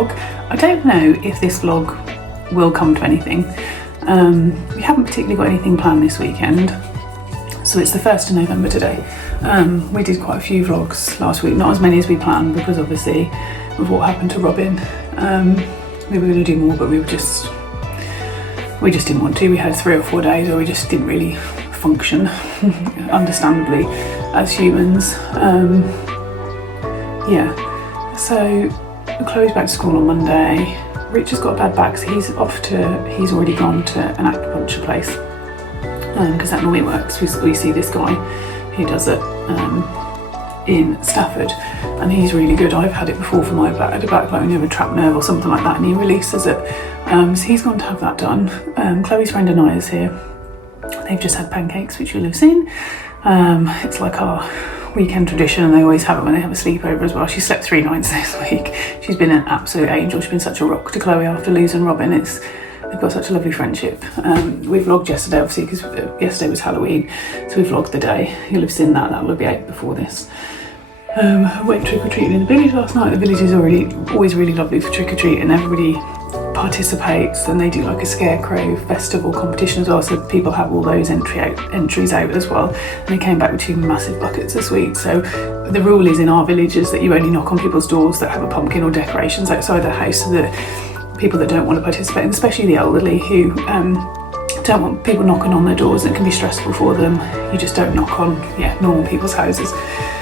vlog. I don't know if this vlog will come to anything. We haven't particularly got anything planned this weekend, so it's the 1st of November today. We did quite a few vlogs last week, not as many as we planned because obviously with what happened to Robin, we were going to do more, but we just didn't want to. We had 3 or 4 days where we just didn't really function, understandably, as humans. Yeah, so Chloe's back to school on Monday. Rich has got a bad back, so he's already gone to an acupuncture place, because that normally works. We see this guy who does it in Stafford, and he's really good. I've had it before for my back, like when you have a trapped nerve or something like that, and he releases it. So he's gone to have that done. Chloe's friend Anaya's here. They've just had pancakes, which you'll have seen. It's like our weekend tradition, and they always have it when they have a sleepover as well. She slept 3 nights this week. She's been an absolute angel. She's been such a rock to Chloe after losing Robin. They've got such a lovely friendship. We vlogged yesterday, obviously, because yesterday was Halloween, so we vlogged the day. You'll have seen that. That will be out before this. I went trick-or-treating in the village last night. The village is always really lovely for trick-or-treating. Everybody participates, and they do like a scarecrow festival competition as well, so people have all those entries out as well, and they came back with 2 massive buckets of sweets. So the rule is in our village is that you only knock on people's doors that have a pumpkin or decorations outside their house, so that people that don't want to participate, and especially the elderly who don't want people knocking on their doors, it can be stressful for them. You just don't knock on normal people's houses.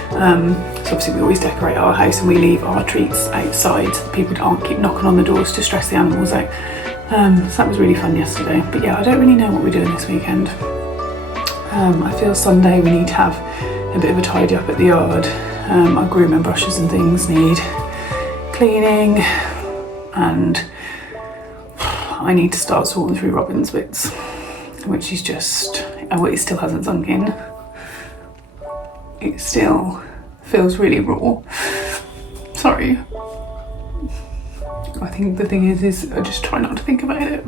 So obviously we always decorate our house and we leave our treats outside so people don't keep knocking on the doors to stress the animals out. So that was really fun yesterday. But yeah, I don't really know what we're doing this weekend. I feel Sunday we need to have a bit of a tidy up at the yard. Our grooming brushes and things need cleaning, and I need to start sorting through Robin's bits, which is just, it still hasn't sunk in. It still feels really raw. Sorry. I think the thing is I just try not to think about it.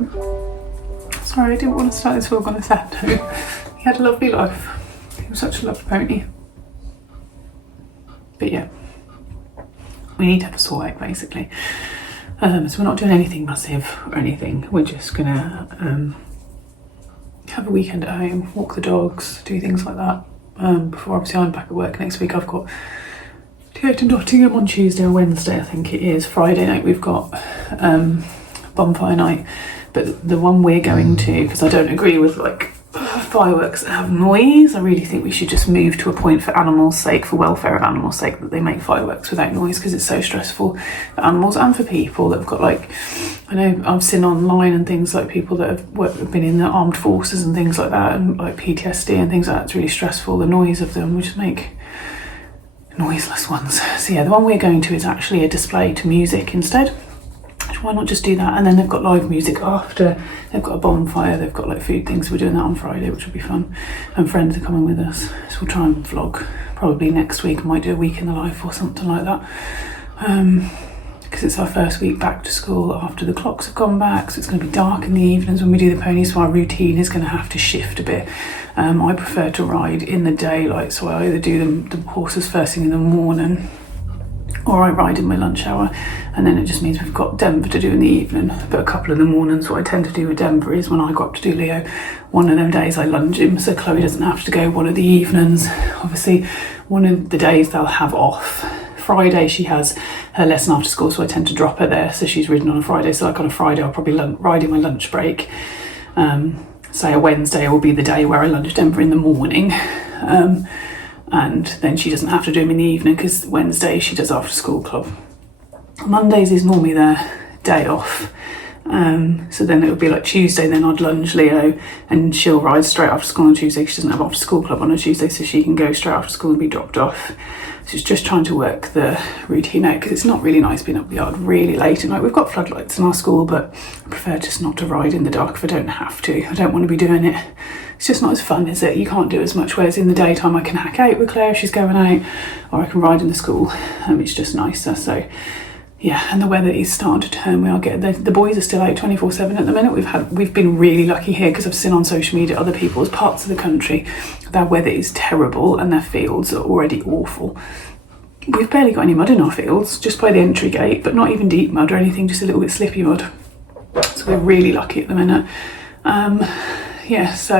Sorry, I didn't want to start this vlog on a sad note. He had a lovely life. He was such a lovely pony. But yeah, we need to have a sort out basically. So we're not doing anything massive or anything. We're just gonna have a weekend at home, walk the dogs, do things like that. Before obviously I'm back at work next week. I've got to go to Nottingham on Tuesday or Wednesday, I think it is. Friday night we've got bonfire night, but the one we're going to, because I don't agree with like fireworks that have noise, I really think we should just move to a point for animals' sake, for welfare of animals' sake, that they make fireworks without noise, because it's so stressful for animals and for people that have got, like, I know I've seen online and things like people that have been in the armed forces and things like that, and like PTSD and things like that. It's really stressful, the noise of them. We just make noiseless ones. So yeah, the one we're going to is actually a display to music instead. Why not just do that? And then they've got live music after. They've got a bonfire, they've got like food things. We're doing that on Friday, which will be fun. And friends are coming with us, so we'll try and vlog probably next week. I might do a week in the life or something like that, because it's our first week back to school after the clocks have gone back, so it's going to be dark in the evenings when we do the ponies, so our routine is going to have to shift a bit. I prefer to ride in the daylight, so I either do the horses first thing in the morning, or I ride in my lunch hour, and then it just means we've got Denver to do in the evening. But a couple of the mornings, what I tend to do with Denver is when I go up to do Leo, one of them days I lunge him, so Chloe doesn't have to go one of the evenings. Obviously, one of the days they'll have off. Friday she has her lesson after school, so I tend to drop her there, so she's ridden on a Friday. So like on a Friday I'll probably ride in my lunch break. Say a Wednesday will be the day where I lunge Denver in the morning. And then she doesn't have to do them in the evening, because Wednesday she does after school club. Mondays is normally their day off, so then it would be like Tuesday, then I'd lunge Leo and she'll ride straight after school on Tuesday. She doesn't have after school club on a Tuesday, so she can go straight after school and be dropped off. So it's just trying to work the routine out, because it's not really nice being up the yard really late at night. We've got floodlights in our school, but I prefer just not to ride in the dark if I don't have to. I don't want to be doing it. It's just not as fun, is it? You can't do as much, whereas in the daytime I can hack out with Claire if she's going out, or I can ride in the school. It's just nicer. So yeah, and the weather is starting to turn. We are getting the boys are still out 24/7 at the minute. We've been really lucky here, because I've seen on social media other people's parts of the country, their weather is terrible and their fields are already awful. we've barely got any mud in our fields, just by the entry gate, but not even deep mud or anything, just a little bit slippy mud. So we're really lucky at the minute. Yeah, so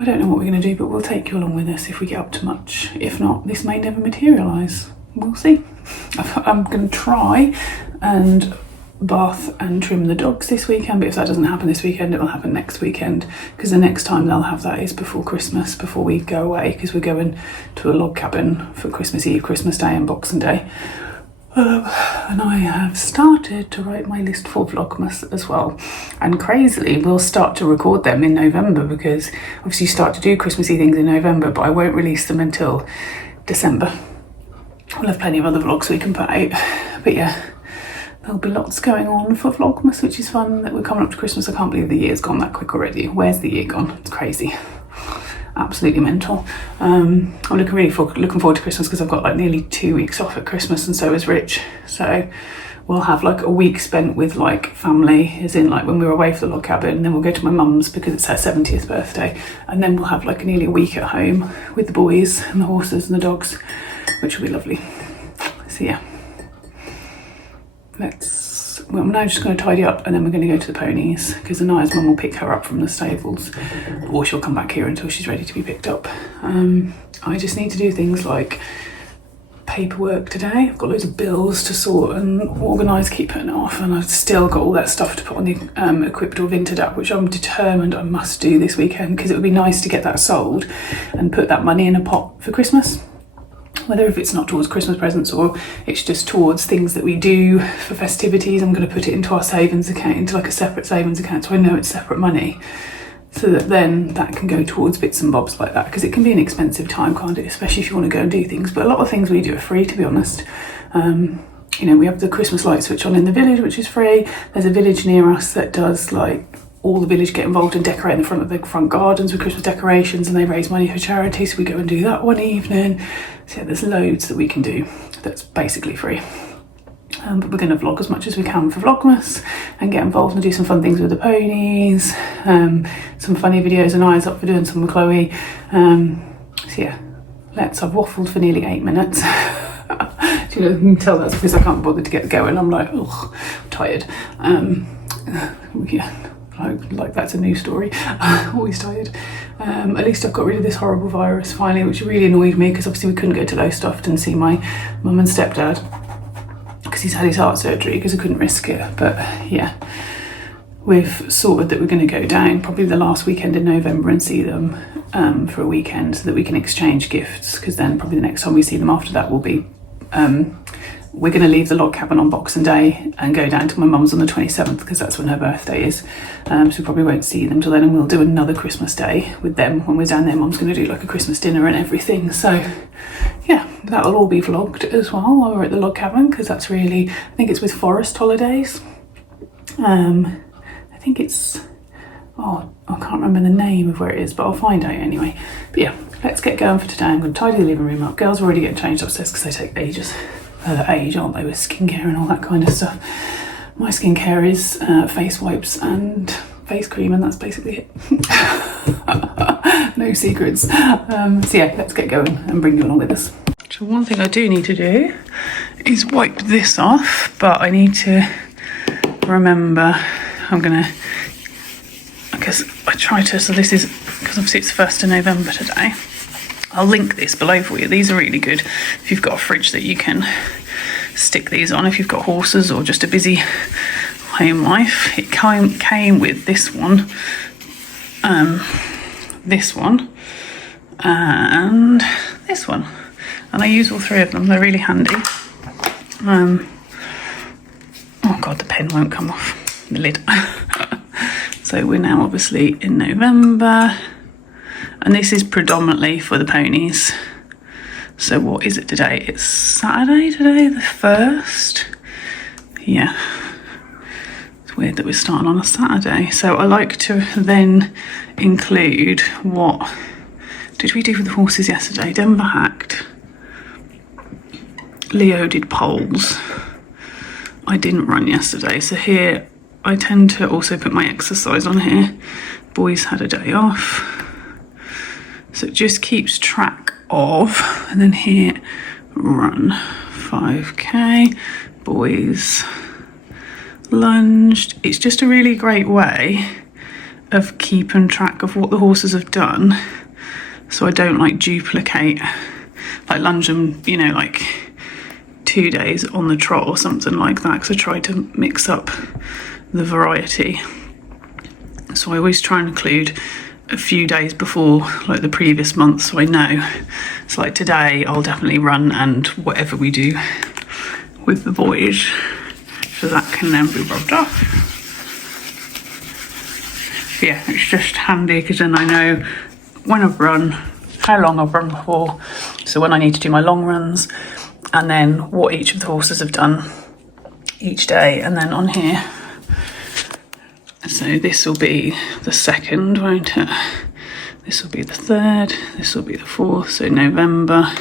I don't know what we're going to do, but we'll take you along with us if we get up to much. If not, this may never materialise. We'll see. I'm going to try and bath and trim the dogs this weekend, but if that doesn't happen this weekend, it will happen next weekend, because the next time they'll have that is before Christmas, before we go away, because we're going to a log cabin for Christmas Eve, Christmas Day and Boxing Day. And I have started to write my list for Vlogmas as well, and crazily we'll start to record them in November, because obviously you start to do Christmassy things in November, but I won't release them until December. We'll have plenty of other vlogs we can put out, but yeah, there'll be lots going on for Vlogmas, which is fun. That we're coming up to Christmas. I can't believe the year's gone that quick already. Where's the year gone? It's crazy. Absolutely mental. I'm looking forward to Christmas, because I've got like nearly 2 weeks off at Christmas, and so is Rich. So we'll have like a week spent with like family, as in like when we were away for the log cabin, and then we'll go to my mum's because it's her 70th birthday, and then we'll have like nearly a week at home with the boys and the horses and the dogs, which will be lovely. So yeah, I'm now just going to tidy up, and then we're going to go to the ponies, because Anaya's mum will pick her up from the stables, or she'll come back here until she's ready to be picked up. I just need to do things like paperwork today. I've got loads of bills to sort and organise, keep putting it off, and I've still got all that stuff to put on the Equipped or Vinted app, which I'm determined I must do this weekend, because it would be nice to get that sold and put that money in a pot for Christmas. Whether if it's not towards Christmas presents or it's just towards things that we do for festivities, I'm going to put it into our savings account, into like a separate savings account, so I know it's separate money, so that then that can go towards bits and bobs like that, because it can be an expensive time, can't it, especially if you want to go and do things. But a lot of things we do are free, to be honest. You know, we have the Christmas light switch on in the village, which is free. There's a village near us that does like, all the village get involved and decorate in the front of the front gardens with Christmas decorations, and they raise money for charity, so we go and do that one evening. So yeah, there's loads that we can do that's basically free. But we're going to vlog as much as we can for Vlogmas and get involved and do some fun things with the ponies, some funny videos, and Aya's up for doing some with Chloe. So yeah, I've waffled for nearly 8 minutes. Do you know, you can tell that's because I can't bother to get going. I'm like, ugh, tired. Yeah. Like that's a new story. Always tired. At least I've got rid of this horrible virus finally, which really annoyed me, because obviously we couldn't go to Lowestoft and see my mum and stepdad because he's had his heart surgery, because I couldn't risk it. But yeah, we've sorted that we're going to go down probably the last weekend in November and see them for a weekend, so that we can exchange gifts, because then probably the next time we see them after that will be we're going to leave the log cabin on Boxing Day and go down to my mum's on the 27th, because that's when her birthday is. So we probably won't see them till then, and we'll do another Christmas Day with them when we're down there. Mum's going to do like a Christmas dinner and everything. So yeah, that'll all be vlogged as well while we're at the log cabin, because that's really, I think it's with Forest Holidays. I think it's, I can't remember the name of where it is, but I'll find out anyway. But yeah, let's get going for today. I'm going to tidy the living room up. Girls are already getting changed upstairs because they take ages. Age, aren't they, with skincare and all that kind of stuff. My skincare is face wipes and face cream, and that's basically it. No secrets. So yeah, let's get going and bring you along with us. So one thing I do need to do is wipe this off, but I need to remember I guess I try to, so this is, because obviously it's 1st of November today. I'll link this below for you. These are really good if you've got a fridge that you can stick these on, if you've got horses or just a busy home life. It came with this one, and this one, and I use all 3 of them. They're really handy. Oh god, the pen won't come off the lid. So we're now obviously in November, and this is predominantly for the ponies. So what is it today? It's Saturday today, the 1st. Yeah. It's weird that we're starting on a Saturday. So I like to then include, what did we do for the horses yesterday? Denver hacked. Leo did poles. I didn't run yesterday. So here I tend to also put my exercise on here. Boys had a day off. So it just keeps track of, and then here, run 5k, boys lunged. It's just a really great way of keeping track of what the horses have done, so I don't like duplicate, like lunge them, you know, like 2 days on the trot or something like that, because I try to mix up the variety. So I always try and include a few days before, like the previous month, so I know. So like today I'll definitely run and whatever we do with the boys, so that can then be rubbed off. Yeah, it's just handy because then I know when I've run, how long I've run before, so when I need to do my long runs, and then what each of the horses have done each day. And then on here, so this will be the 2nd, won't it? This will be the 3rd, this will be the 4th, so November.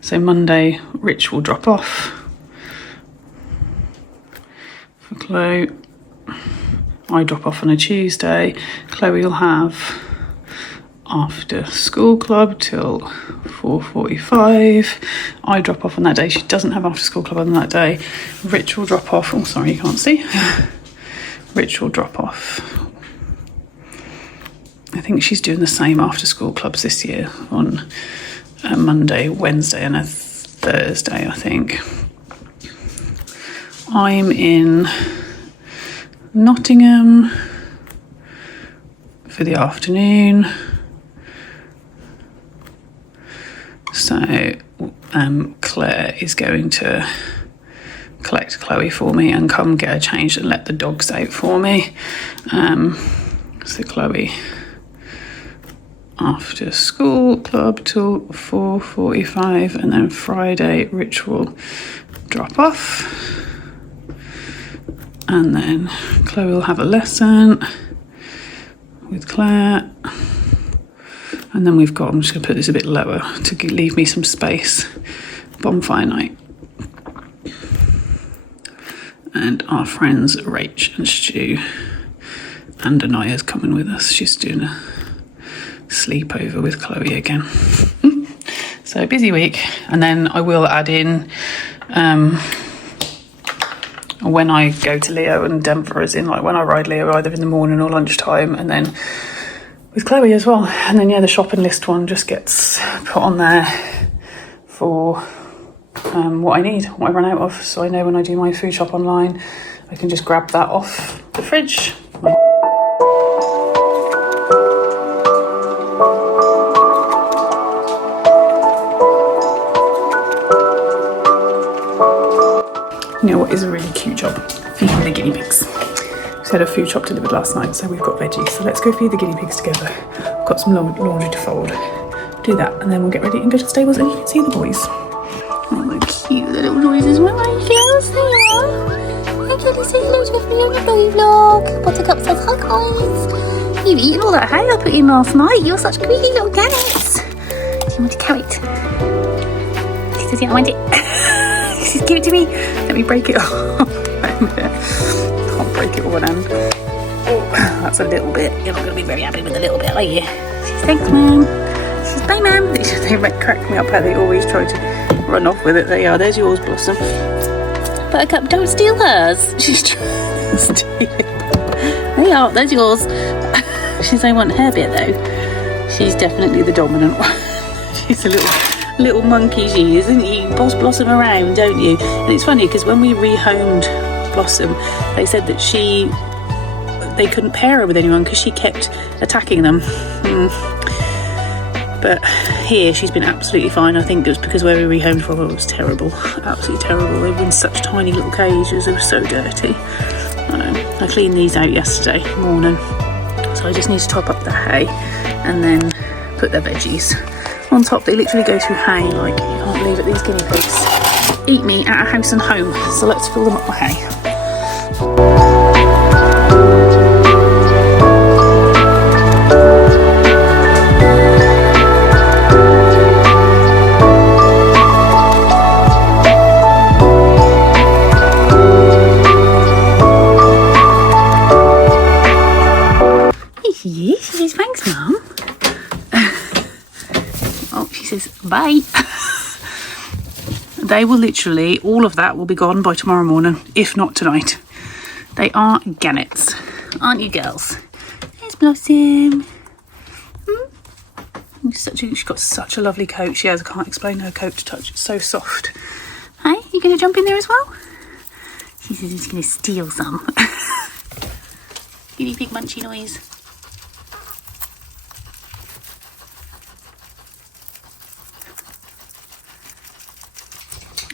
So Monday, Rich will drop off for Chloe. I drop off on a Tuesday. Chloe will have after school club till 4:45. I drop off on that day. She doesn't have after school club on that day. Rich will drop off. Oh, sorry, you can't see. Rich will drop off. I think she's doing the same after school clubs this year on a Monday, Wednesday and a Thursday, I think. I'm in Nottingham for the afternoon. So Claire is going to collect Chloe for me and come get her changed and let the dogs out for me. So Chloe after school club till 4:45, and then Friday Rich will drop off, and then Chloe will have a lesson with Claire. And then we've got, I'm just going to put this a bit lower to leave me some space, bonfire night. And our friends Rach and Stu, and Anaya's coming with us. She's doing a sleepover with Chloe again. So busy week. And then I will add in when I go to Leo and Denver, as in like when I ride Leo either in the morning or lunchtime, and then with Chloe as well. And then yeah, the shopping list one just gets put on there for what I need, what I run out of, so I know when I do my food shop online I can just grab that off the fridge. You know what is a really cute job? Feeding the guinea pigs. We had a food shop delivered last night, so we've got veggies. So let's go feed the guinea pigs together. I've got some laundry to fold. Do that, and then we'll get ready and go to the stables, and you can see the boys. Oh, they're cute, the little noises. Where are you, girls? There you are. Hi, can you say hello with me on your belly vlog? Buttercup says hi, guys. You've eaten all that hay I put in last night. You're such greedy little carrots. Do you want a carrot? She says, yeah, I want it. She says, give it to me. Let me break it off. Can't break it with one hand. Oh, that's a little bit. You're not going to be very happy with a little bit, are you? She says, thanks, Mum. She says, bye, Mum. They crack me up how they always try to run off with it. There you are. There's yours, Blossom. Buttercup, don't steal hers. She's trying to steal it. There you are. There's yours. She says, I want her bit, though. She's definitely the dominant one. She's a little monkey, she is, isn't she? You boss Blossom around, don't you? And it's funny because when we rehomed Blossom, they said that they couldn't pair her with anyone because she kept attacking them. But here she's been absolutely fine. I think it was because where we rehomed from her was terrible, absolutely terrible. They were in such tiny little cages, they were so dirty. I cleaned these out yesterday morning, so I just need to top up the hay and then put their veggies on top. They literally go through hay like you can't believe it. These guinea pigs eat me at a house and home, so let's fill them up with hay. Here she is. She says, thanks, Mum. She says, bye. They will literally, all of that will be gone by tomorrow morning, if not tonight. They are gannets, aren't you girls? There's Blossom. She's got such a lovely coat. She has. I can't explain her coat to touch. It's so soft. Hey, you going to jump in there as well? She says he's going to steal some. Guinea pig munchy noise.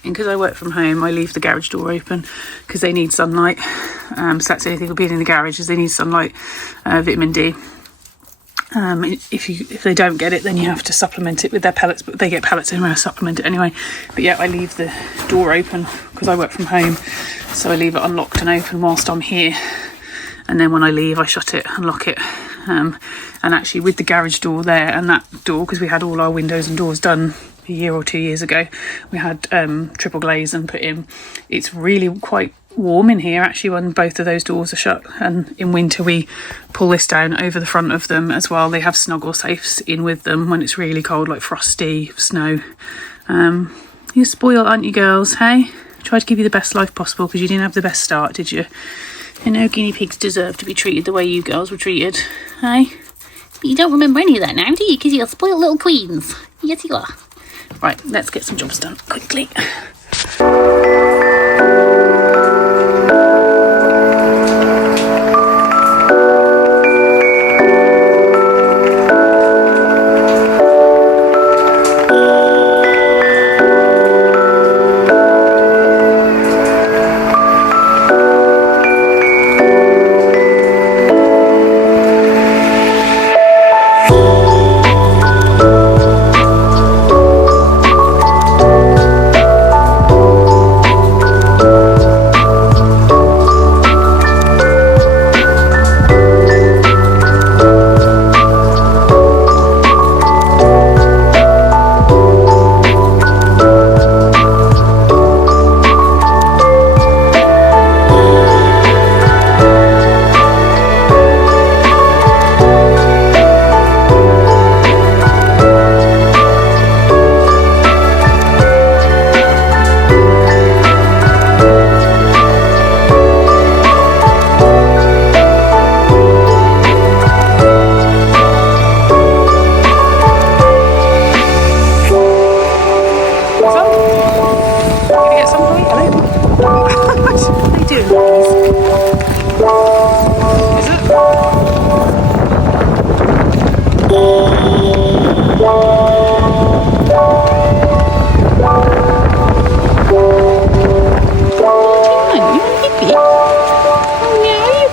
And because I work from home, I leave the garage door open because they need sunlight. So that's the only thing will be in the garage is they need sunlight, vitamin D. If they don't get it, then you have to supplement it with their pellets, but they get pellets anyway. I supplement it anyway. But yeah, I leave the door open because I work from home, so I leave it unlocked and open whilst I'm here, and then when I leave I shut it and lock it. And actually with the garage door there and that door, because we had all our windows and doors done a year or 2 years ago, we had triple glaze and put in. It's really quite warm in here actually when both of those doors are shut, and in winter we pull this down over the front of them as well. They have snuggle safes in with them when it's really cold, like frosty snow. You're spoiled, aren't you girls? Hey, tried to give you the best life possible because you didn't have the best start, did you? I know guinea pigs deserve to be treated the way you girls were treated. Hey, but you don't remember any of that now, do you? Because you're spoiled little queens. Yes you are. Right, let's get some jobs done quickly.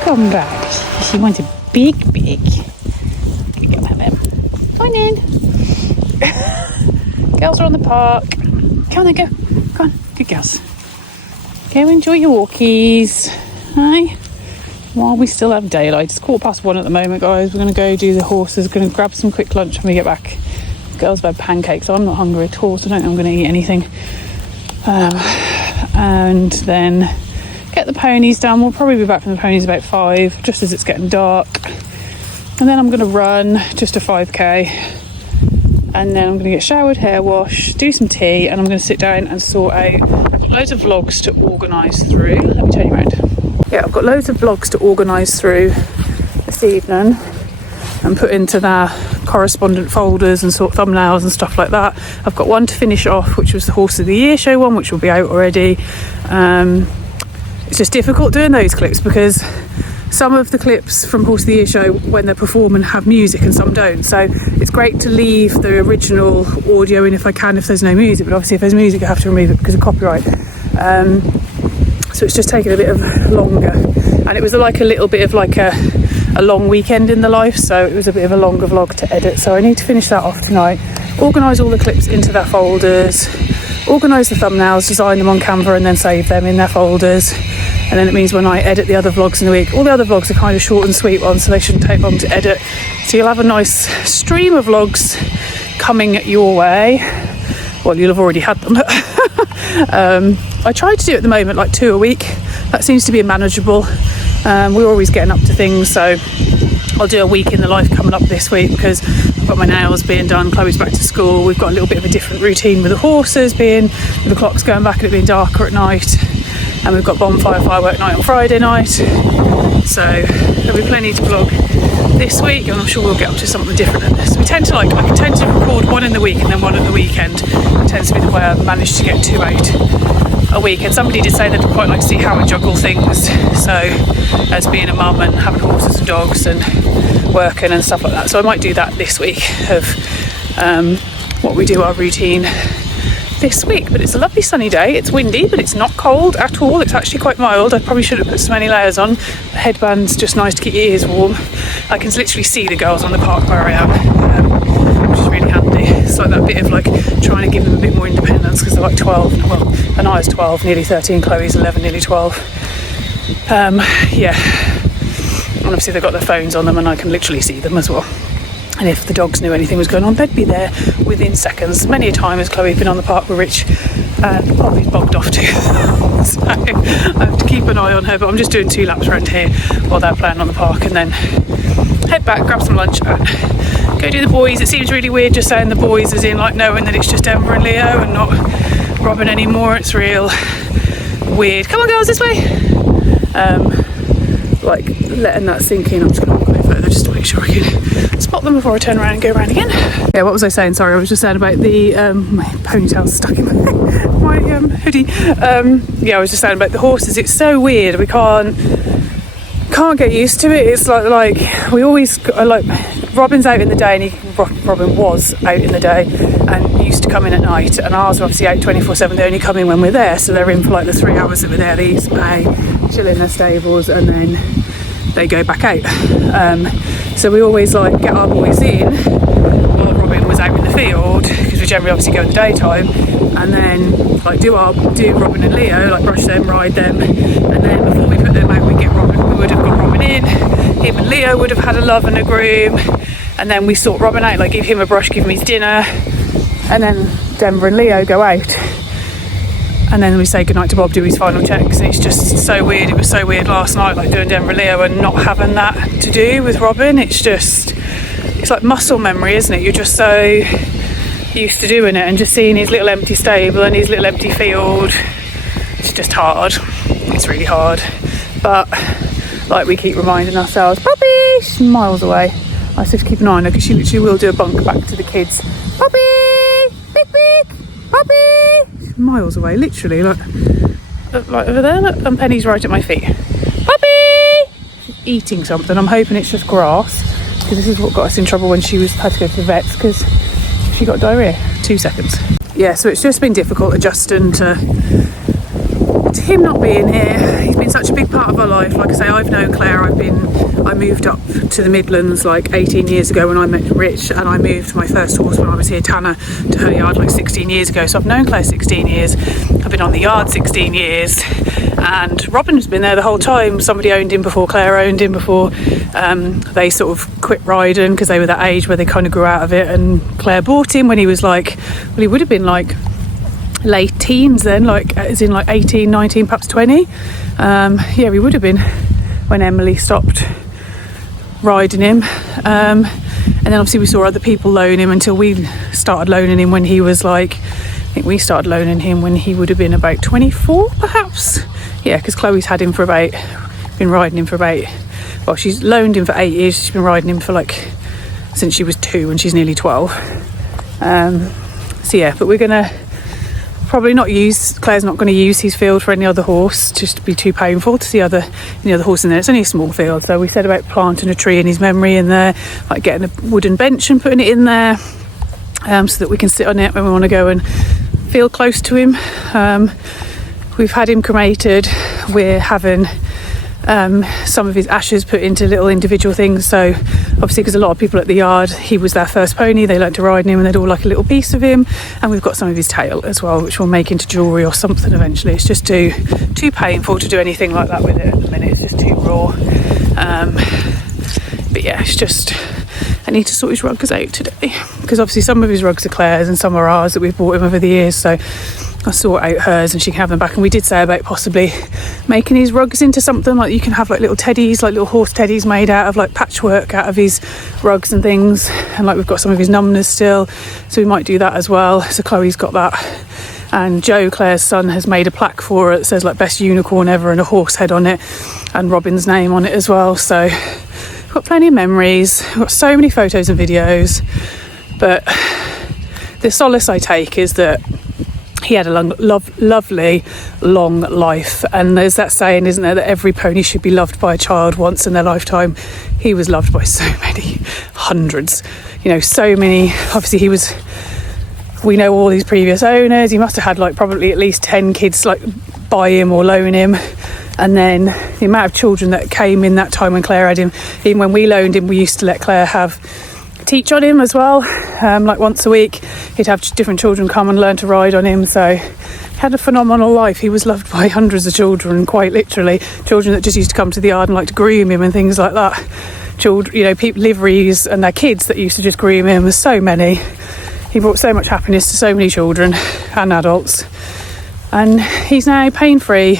Come back. She wants a big. Go, Pam. Come on in. Girls are on the park. Come on then, go. Come on. Good girls. Go enjoy your walkies. Hi. While we still have daylight. It's 1:15 at the moment, guys. We're going to go do the horses. We're going to grab some quick lunch when we get back. The girls have had pancakes, so I'm not hungry at all, so I don't think I'm going to eat anything. And then get the ponies done. We'll probably be back from the ponies about 5, just as it's getting dark. And then I'm going to run just a 5k. And then I'm going to get showered, hair wash, do some tea, and I'm going to sit down and sort out. I've got loads of vlogs to organise through. Let me turn you around. Yeah, I've got loads of vlogs to organise through this evening and put into their correspondent folders and sort thumbnails and stuff like that. I've got one to finish off, which was the Horse of the Year show one, which will be out already. It's just difficult doing those clips because some of the clips from Horse of the Year show when they're performing have music and some don't, so it's great to leave the original audio in if I can, if there's no music, but obviously if there's music I have to remove it because of copyright. So it's just taken a bit of longer, and it was like a little bit of like a long weekend in the life, so it was a bit of a longer vlog to edit, so I need to finish that off tonight, organise all the clips into their folders, organise the thumbnails, design them on Canva and then save them in their folders. And then it means when I edit the other vlogs in the week, all the other vlogs are kind of short and sweet ones, so they shouldn't take long to edit. So you'll have a nice stream of vlogs coming your way. Well, you'll have already had them. I try to do at the moment like 2 a week. That seems to be manageable. We're always getting up to things, so I'll do a week in the life coming up this week because I've got my nails being done, Chloe's back to school, we've got a little bit of a different routine with the horses with the clocks going back and it being darker at night, and we've got bonfire firework night on Friday night, so there'll be plenty to vlog this week, and I'm sure we'll get up to something different than this. I tend to record one in the week and then one at the weekend. It tends to be the way I've managed to get 2 out a week, and somebody did say they'd quite like to see how I juggle things, so as being a mum and having horses and dogs and working and stuff like that, so I might do that this week of what we do, our routine this week. But it's a lovely sunny day, it's windy but it's not cold at all, it's actually quite mild. I probably should have put so many layers on. The headband's just nice to keep your ears warm. I can literally see the girls on the park where I am, which is really handy. It's like that bit of like trying to give them a bit more independence because they're like 12, well, and I was 12, nearly 13, Chloe's 11, nearly 12. Yeah, and obviously they've got their phones on them and I can literally see them as well. And if the dogs knew anything was going on, they'd be there within seconds. Many a time has Chloe been on the park with Rich and probably bogged off too. So I have to keep an eye on her, but I'm just doing 2 laps around here while they're playing on the park, and then head back, grab some lunch and go do the boys. It seems really weird just saying the boys as in like knowing that it's just Emma and Leo and not Robin anymore. It's real weird. Come on girls, this way. Like letting that sink in. I'm just going to walk a bit further just to make sure I can spot them before I turn around and go around again. Yeah, what was I saying? Sorry, I was just saying about the my ponytail's stuck in my hoodie. Yeah, I was just saying about the horses. It's so weird. We can't get used to it. It's like we always like Robin's out in the day, and Robin was out in the day and used to come in at night, and ours are obviously out 24/7. They only come in when we're there, so they're in for like the 3 hours that we're there. They eat, play, chill in their stables, and then they go back out. So we always like get our boys in while Robin was out in the field, because we generally obviously go in the daytime, and then like do Robin and Leo, like brush them, ride them, and then before we put them out we would have got Robin in, him and Leo would have had a love and a groom, and then we sort Robin out, like give him a brush, give him his dinner, and then Denver and Leo go out, and then we say goodnight to Bob, do his final checks. And it's just so weird. It was so weird last night, like doing Denver and Leo and not having that to do with Robin. It's like muscle memory, isn't it? You're just so used to doing it, and just seeing his little empty stable and his little empty field, it's just hard. It's really hard. But like we keep reminding ourselves, Puppy, she's miles away. I have to keep an eye on her because she literally will do a bunk back to the kids. Puppy, beep beep, Puppy. She's miles away, literally, like over there. Look, and Penny's right at my feet. Puppy, she's eating something. I'm hoping it's just grass, because this is what got us in trouble when she had to go to the vets, because she got diarrhea. 2 seconds. Yeah, so it's just been difficult adjusting to him not being here. He's been such a big part of our life. Like I say, I've known Claire. I moved up to the Midlands like 18 years ago when I met Rich, and I moved my first horse when I was here, Tanner, to her yard like 16 years ago. So I've known Claire 16 years. I've been on the yard 16 years, and Robin's been there the whole time. Somebody owned him before Claire owned him, before they sort of quit riding, because they were that age where they kind of grew out of it, and Claire bought him when he was like, well, he would have been like late teens then, like as in like 18, 19, perhaps 20. Yeah, we would have been when Emily stopped riding him, and then obviously we saw other people loan him until we started loaning him when he was like, I think we started loaning him when he would have been about 24 perhaps. Yeah, because Chloe's had him for been riding him for about, well, she's loaned him for 8 years. She's been riding him for like since she was 2, and she's nearly 12. So yeah, but we're gonna probably not use, Claire's not going to use his field for any other horse, just to be too painful to see any other horse in there. It's only a small field, so we said about planting a tree in his memory in there, like getting a wooden bench and putting it in there, so that we can sit on it when we want to go and feel close to him. We've had him cremated. We're having some of his ashes put into little individual things, so obviously because a lot of people at the yard, he was their first pony, they learned to ride him, and they'd all like a little piece of him. And we've got some of his tail as well, which we'll make into jewellery or something eventually. It's just too painful to do anything like that with it at the minute. It's just too raw. But yeah, it's just, I need to sort his rugs out today, because obviously some of his rugs are Claire's and some are ours that we've bought him over the years, so I'll sort out hers and she can have them back. And we did say about possibly making his rugs into something, like you can have like little teddies, like little horse teddies made out of like patchwork out of his rugs and things. And like we've got some of his numbness still, so we might do that as well. So Chloe's got that, and Joe, Claire's son, has made a plaque for it that says like best unicorn ever and a horse head on it and Robin's name on it as well. So we've got plenty of memories, we've got so many photos and videos. But the solace I take is that he had a lovely, long life. And there's that saying, isn't there, that every pony should be loved by a child once in their lifetime. He was loved by so many, hundreds, you know, so many. Obviously we know all these previous owners. He must have had like probably at least 10 kids like buy him or loan him. And then the amount of children that came in that time when Claire had him, even when we loaned him, we used to let Claire teach on him as well, like once a week. He'd have different children come and learn to ride on him. So he had a phenomenal life. He was loved by hundreds of children, quite literally. Children that just used to come to the yard and like to groom him and things like that. Children, you know, people, liveries and their kids that used to just groom him. There's so many. He brought so much happiness to so many children and adults. And he's now pain-free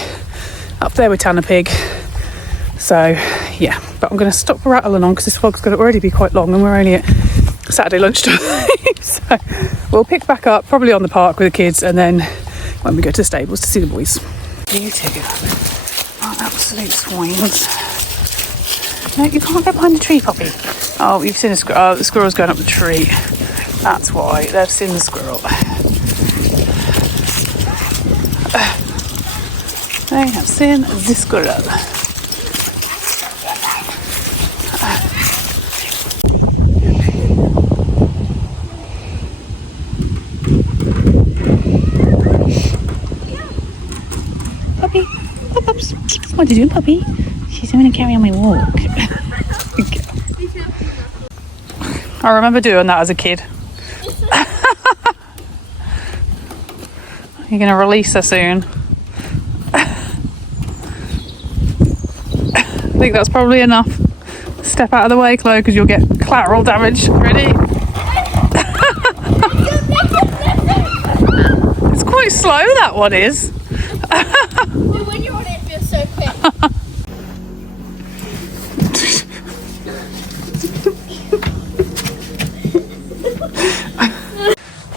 up there with Tanner Pig. So yeah, but I'm going to stop rattling on because this vlog's going to already be quite long and we're only at Saturday lunchtime. So we'll pick back up probably on the park with the kids, and then when we go to the stables to see the boys. You two are absolute swines. No, you can't get behind the tree, puppy. Oh, you've seen a squirrel. Oh, the squirrel's going up the tree. That's why they've seen the squirrel. They have seen the squirrel. Puppy, pups. What are you doing, puppy? She's going to carry on my walk. I remember doing that as a kid. You're going to release her soon. I think that's probably enough. Step out of the way, Chloe, because you'll get collateral damage. Ready? It's quite slow, that one is. When you're on it, it feels so quick.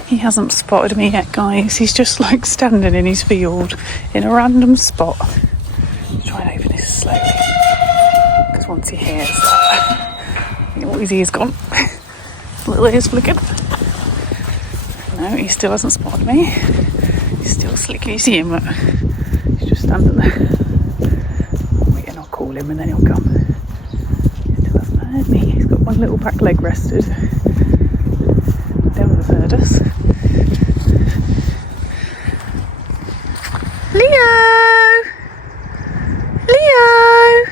He hasn't spotted me yet, guys. He's just like standing in his field in a random spot. Try and open this slowly, because once he hears that, his ear's gone. Little ears flicking. No, he still hasn't spotted me. He's still slick. Can you see him? He's just standing there. Wait, I'll call him and then he'll come. He still hasn't heard me. He's got one little back leg rested. They would have heard us. Leo! Leo!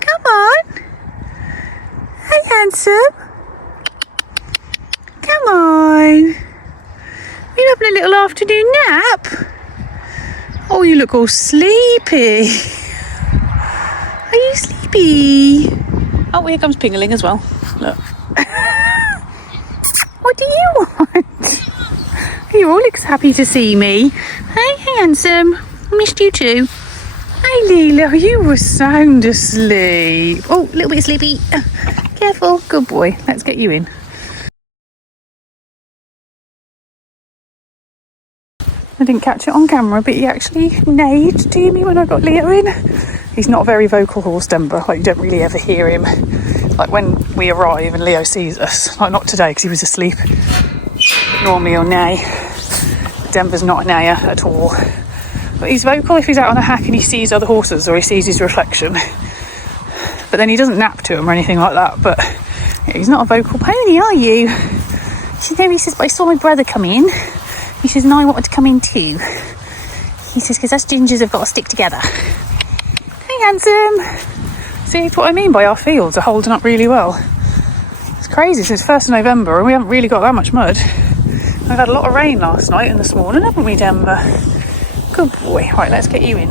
Come on! Hey, handsome! Come on! You're having a little afternoon nap? Oh, you look all sleepy. Are you sleepy? Oh, here comes Pingling as well. Look. What do you want? You all look happy to see me. Hey, handsome. I missed you too. Hey, Lilo, you were sound asleep. Oh, a little bit sleepy. Careful. Good boy. Let's get you in. I didn't catch it on camera, but he actually neighed to me when I got Leo in. He's not a very vocal horse, Denver. Like, you don't really ever hear him. Like when we arrive and Leo sees us. Like, not today because he was asleep. Normally he'll neigh. Denver's not a neigher at all. But he's vocal if he's out on a hack and he sees other horses or he sees his reflection. But then he doesn't nap to him or anything like that. But yeah, he's not a vocal pony, are you? He says, but I saw my brother come in. He says, and I wanted to come in too. He says, because us gingers have got to stick together. Hey, handsome. See, that's what I mean by our fields are holding up really well. It's crazy, since 1st of November and we haven't really got that much mud. We've had a lot of rain last night and this morning, haven't we, Denver? Good boy. Right, let's get you in.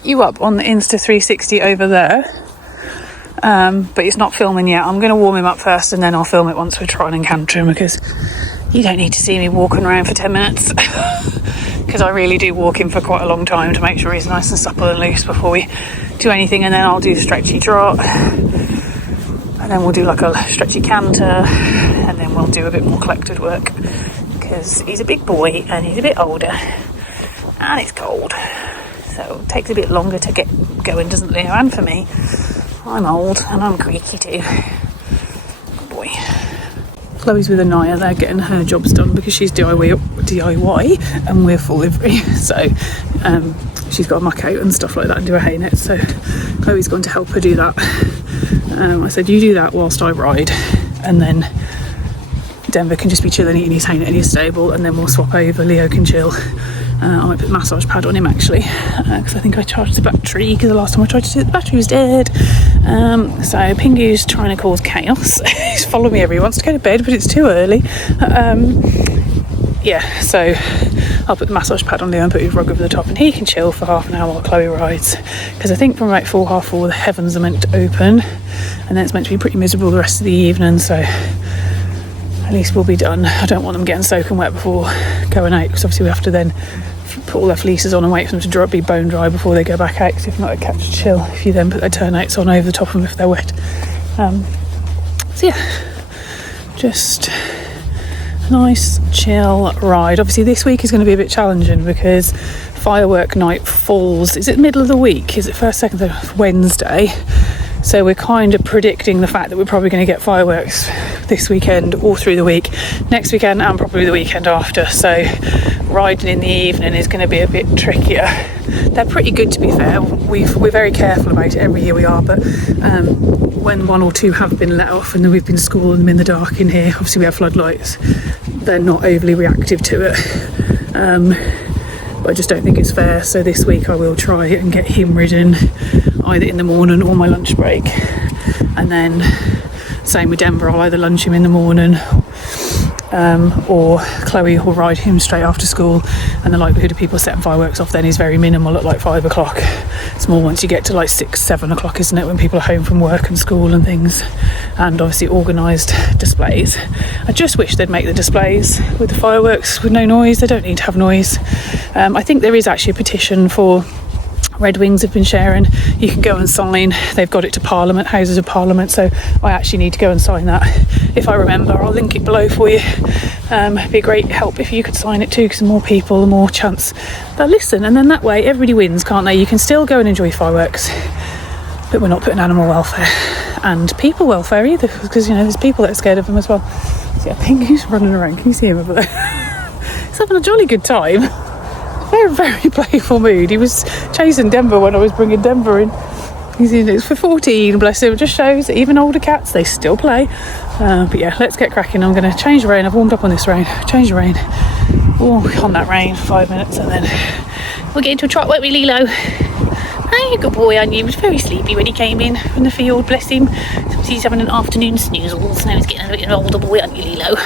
set you up on the Insta 360 over there, but it's not filming yet. I'm going to warm him up first and then I'll film it once we're trying and canter him, because you don't need to see me walking around for 10 minutes because I really do walk him for quite a long time to make sure he's nice and supple and loose before we do anything. And then I'll do stretchy trot, and then we'll do like a stretchy canter, and then we'll do a bit more collected work because he's a big boy and he's a bit older and it's cold, so it takes a bit longer to get going, doesn't it? And for me, I'm old and I'm creaky too. Good boy. Chloe's with Anaya, they're getting her jobs done because she's DIY and we're full livery, so she's got to muck out and stuff like that and do a hay net, so Chloe's going to help her do that. I said, you do that whilst I ride, and then Denver can just be chilling eating his hay net in his stable, and then we'll swap over. Leo can chill. I might put a massage pad on him actually, because I think I charged the battery, because the last time I tried to do it the battery was dead. So Pingu's trying to cause chaos. He's following me everywhere, wants to go to bed but it's too early. Yeah, so I'll put the massage pad on Leo and put his rug over the top, and he can chill for half an hour while Chloe rides, because I think from about 4, half 4 the heavens are meant to open, and then it's meant to be pretty miserable the rest of the evening, so at least we'll be done. I don't want them getting soaking wet before going out, because obviously we have to then put all their fleeces on and wait for them to be bone dry before they go back out, because if not, they catch a chill if you then put their turnouts on over the top of them if they're wet. So yeah, just a nice chill ride. Obviously this week is going to be a bit challenging because firework night falls, is it middle of the week? Is it first, second, third, Wednesday? So we're kind of predicting the fact that we're probably going to get fireworks this weekend, all through the week, next weekend and probably the weekend after. So riding in the evening is going to be a bit trickier. They're pretty good, to be fair. We're very careful about it every year we are, but when 1 or 2 have been let off and then we've been schooling them in the dark in here, obviously we have floodlights, they're not overly reactive to it. But I just don't think it's fair, so this week I will try and get him ridden either in the morning or my lunch break, and then same with Denver, I'll either lunch him in the morning or Chloe will ride him straight after school, and the likelihood of people setting fireworks off then is very minimal at like 5 o'clock. It's more once you get to like 6, 7 o'clock, isn't it, when people are home from work and school and things, and obviously organised displays. I just wish they'd make the displays with the fireworks with no noise. They don't need to have noise. I think there is actually a petition for Red Wings have been sharing. You can go and sign. They've got it to Parliament, Houses of Parliament, so I actually need to go and sign that. If I remember, I'll link it below for you. It'd be a great help if you could sign it too, because the more people, the more chance they'll listen, and then that way everybody wins, can't they? You can still go and enjoy fireworks, but we're not putting animal welfare and people welfare either, because you know there's people that are scared of them as well. So yeah, Pingu's running around. Can you see him over there? He's having a jolly good time. Very, very playful mood. He was chasing Denver when I was bringing Denver in. He's in it for 14, bless him. It just shows that even older cats, they still play. But yeah, let's get cracking. I'm going to change the rein. I've warmed up on this rein. Change the rein. Oh, on that rein for 5 minutes, and then we'll get into a trot, won't we, Lilo? Hey, good boy, aren't you? He was very sleepy when he came in from the field, bless him. So he's having an afternoon snoozle, so now he's getting a bit of an older boy, aren't you, Lilo?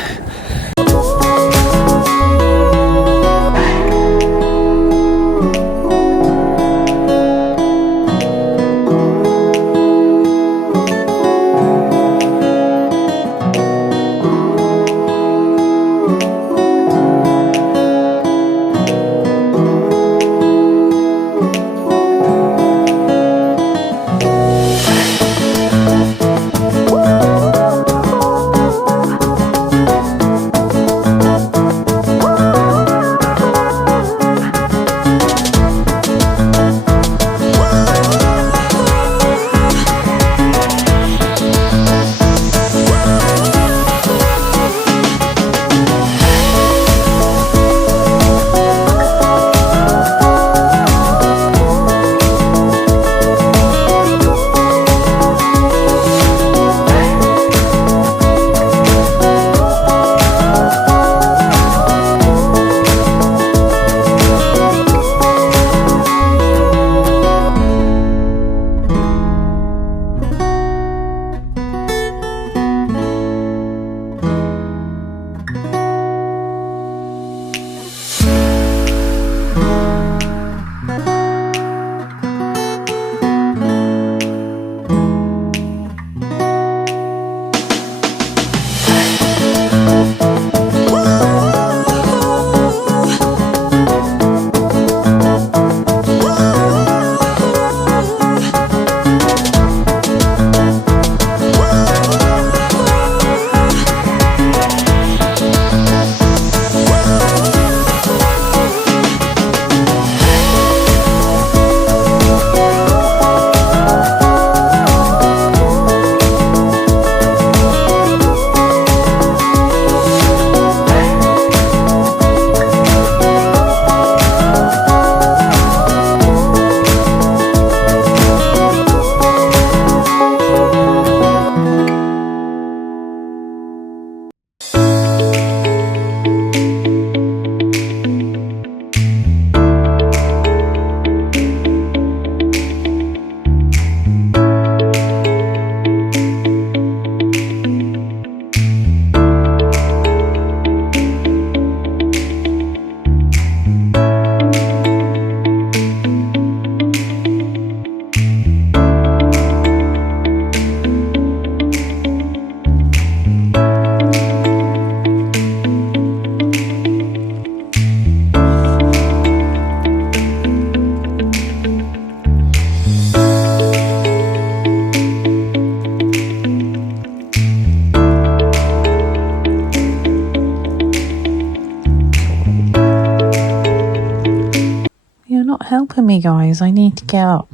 killing me, guys. I need to get up.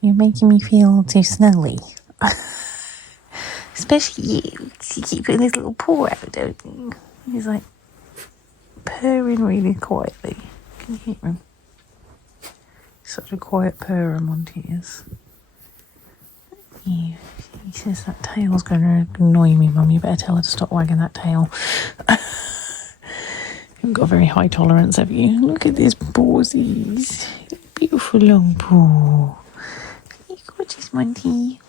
You're making me feel too smelly. Especially you. You keep putting this little paw out, don't you? He's like purring really quietly. Can you hear him? Such a quiet purrer, Monty is. He says that tail's going to annoy me, Mum. You better tell her to stop wagging that tail. You haven't got a very high tolerance, have you? Look at this pawsies. Beautiful long paw. You're gorgeous, Monty.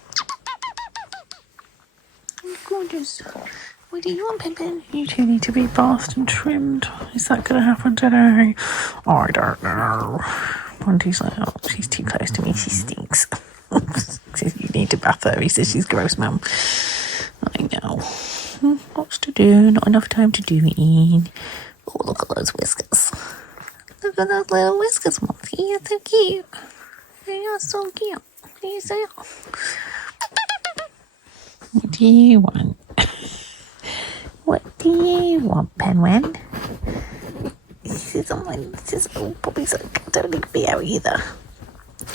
You're gorgeous. What do you want, Pippin? You two need to be bathed and trimmed. Is that going to happen today? I don't know. Monty's like, oh, she's too close to me. She stinks. Says you need to bath her. He says she's gross, Mum. I know. Lots to do. Not enough time to do it. Oh, look at those whiskers. Look at those little whiskers, Monty. You're so cute. You're so cute. You're so... What do you want? What do you want, Penguin? Oh, Poppy's like, don't need to be out either.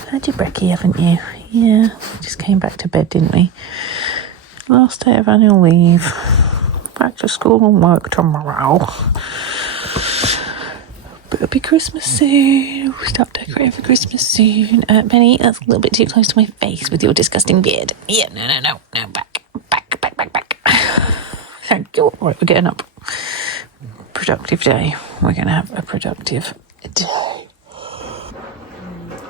Had your brekkie, haven't you? Yeah, we just came back to bed, didn't we? Last day of annual leave. Back to school and work tomorrow. But it'll be Christmas soon. We'll start decorating for Christmas soon. Penny, that's a little bit too close to my face with your disgusting beard. Yeah, no, back. Thank you. Right, we're getting up. Productive day. We're going to have a productive day.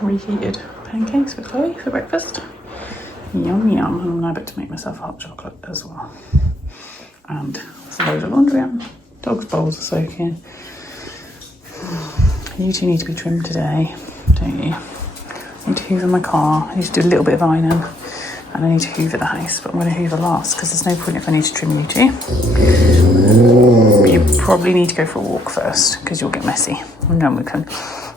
Reheated pancakes with Chloe for breakfast. Yum yum. And I'm now about to make myself hot chocolate as well. And there's a load of laundry on. Dog's bowls are soaking. You two need to be trimmed today, don't you? I need to hoover my car. I need to do a little bit of ironing. And I need to hoover the house, but I'm going to hoover last because there's no point if I need to trim you two. You probably need to go for a walk first because you'll get messy. And then we can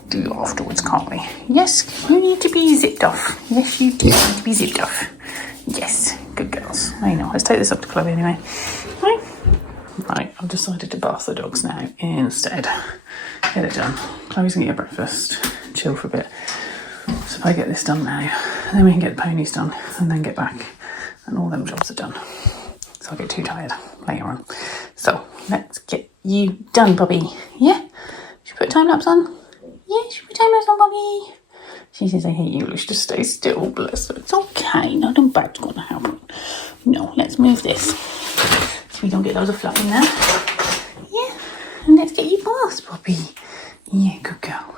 do afterwards, can't we? Yes, you need to be zipped off. Yes, you do need to be zipped off. Yes, good girls. I know. Let's take this up to Chloe anyway. Right, I've decided to bath the dogs now instead. Get it done. Chloe's going to get breakfast, chill for a bit. So if I get this done now, then we can get the ponies done and then get back and all them jobs are done. So I'll get too tired later on. So let's get you done, Bobby. Yeah? Should we put time lapse on? Yeah, should we put time lapse on, Bobby? She says I hate you. Let's just stay still, bless her. It's okay. Nothing bad's going to happen. No, let's move this so we don't get loads of fluff in there. Yeah. And let's get you bathed, Bobby. Yeah, good girl.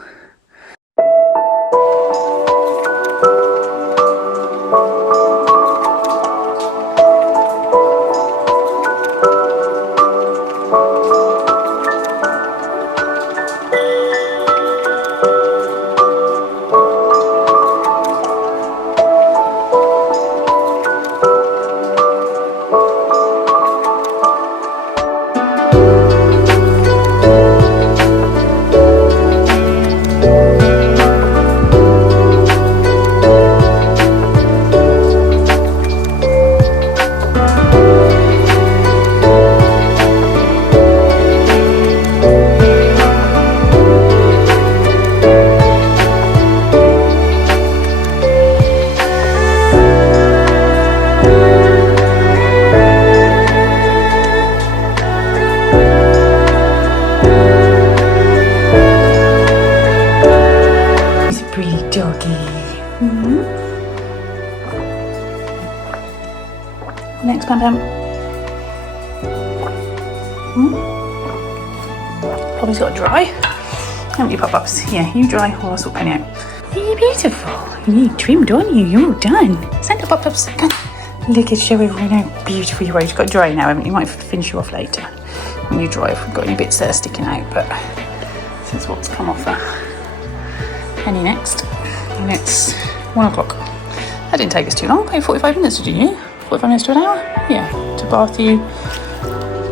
Next, Pam Pam. Probably got to dry. Haven't you, Pop-Ups? Yeah, you dry while I sort Penny out. You're beautiful. You trimmed, aren't you? You're done. Stand up, Pop-Ups. Look at show everyone how beautiful you are. You've got to dry now, haven't you? Might finish you off later when you dry if we've got any bits there sticking out, but this is what's come off there. Penny next. And it's 1 o'clock. That didn't take us too long. About 45 minutes to do you? 45 minutes to an hour? Yeah. To bath you,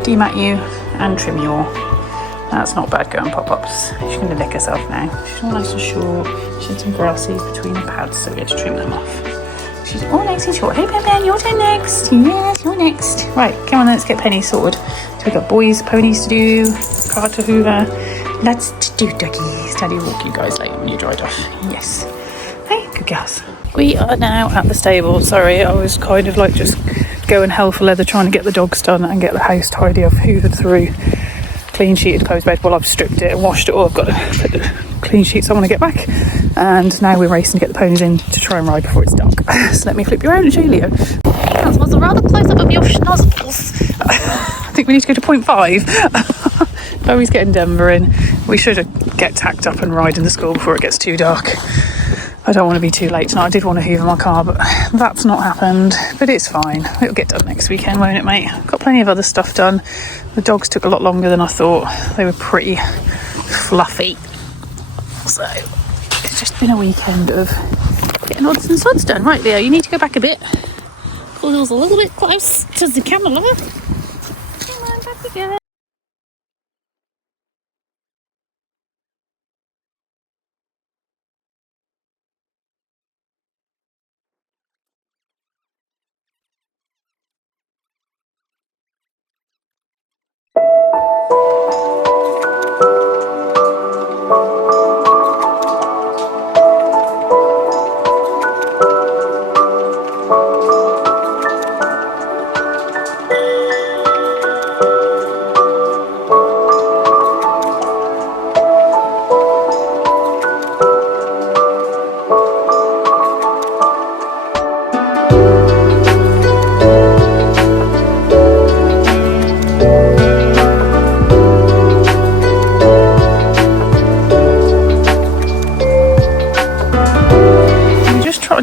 demat you, and trim you all. That's not bad going, Pop-Ups. She's going to lick herself now. She's all nice and short. She had some grasses between the pads, so we had to trim them off. She's all nice and short. Hey, Pen, your turn next. Yes, you're next. Right, come on, let's get Penny sorted. So we've got boys, ponies to do, car to hoover. Let's do, doggies. Daddy will walk you guys later when you're dried off. Yes. Hey, good girls. We are now at the stable. Sorry, I was kind of like just going hell for leather trying to get the dogs done and get the house tidy. I've hoovered through, clean sheeted clothes bed. Well, I've stripped it and washed it all. I've got to put the clean sheets on when I get back. And now we're racing to get the ponies in to try and ride before it's dark. So let me flip you around and show you Leo. That was a rather close up of your schnozzles. I think we need to go to 0.5. Chloe's getting Denver in. We should get tacked up and ride in the school before it gets too dark. I don't want to be too late tonight. I did want to hoover my car, but that's not happened. But it's fine. It'll get done next weekend, won't it, mate? Got plenty of other stuff done. The dogs took a lot longer than I thought. They were pretty fluffy. So it's just been a weekend of getting odds and sods done. Right, Leo, you need to go back a bit. Pull yours a little bit close to the camera. Come on, back we go.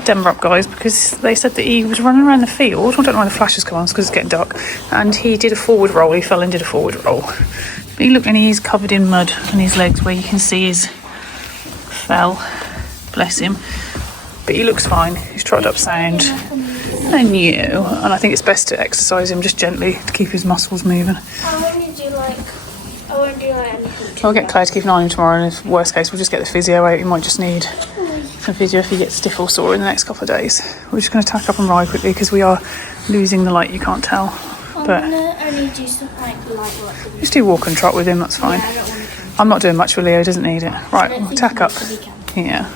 Denver up, guys, because they said that he was running around the field. I don't know why the flash has come on, because it's getting dark, and he did a forward roll. He fell and did a forward roll, but he looked, and he's covered in mud on his legs where you can see his fell, bless him, but he looks fine. He's trotted up sound and new, and I think it's best to exercise him just gently to keep his muscles moving. I won't do anything. I'll get Claire to keep an eye on him tomorrow, and if worst case we'll just get the physio out. He might just need some physio if he gets stiff or sore in the next couple of days. We're just going to tack up and ride quickly because we are losing the light, you can't tell. But I'm going to only do some light work. Just do walk and trot with him, that's fine. Yeah, I don't want to. I'm not doing much with Leo, doesn't need it. Right, we'll tack up. Yeah.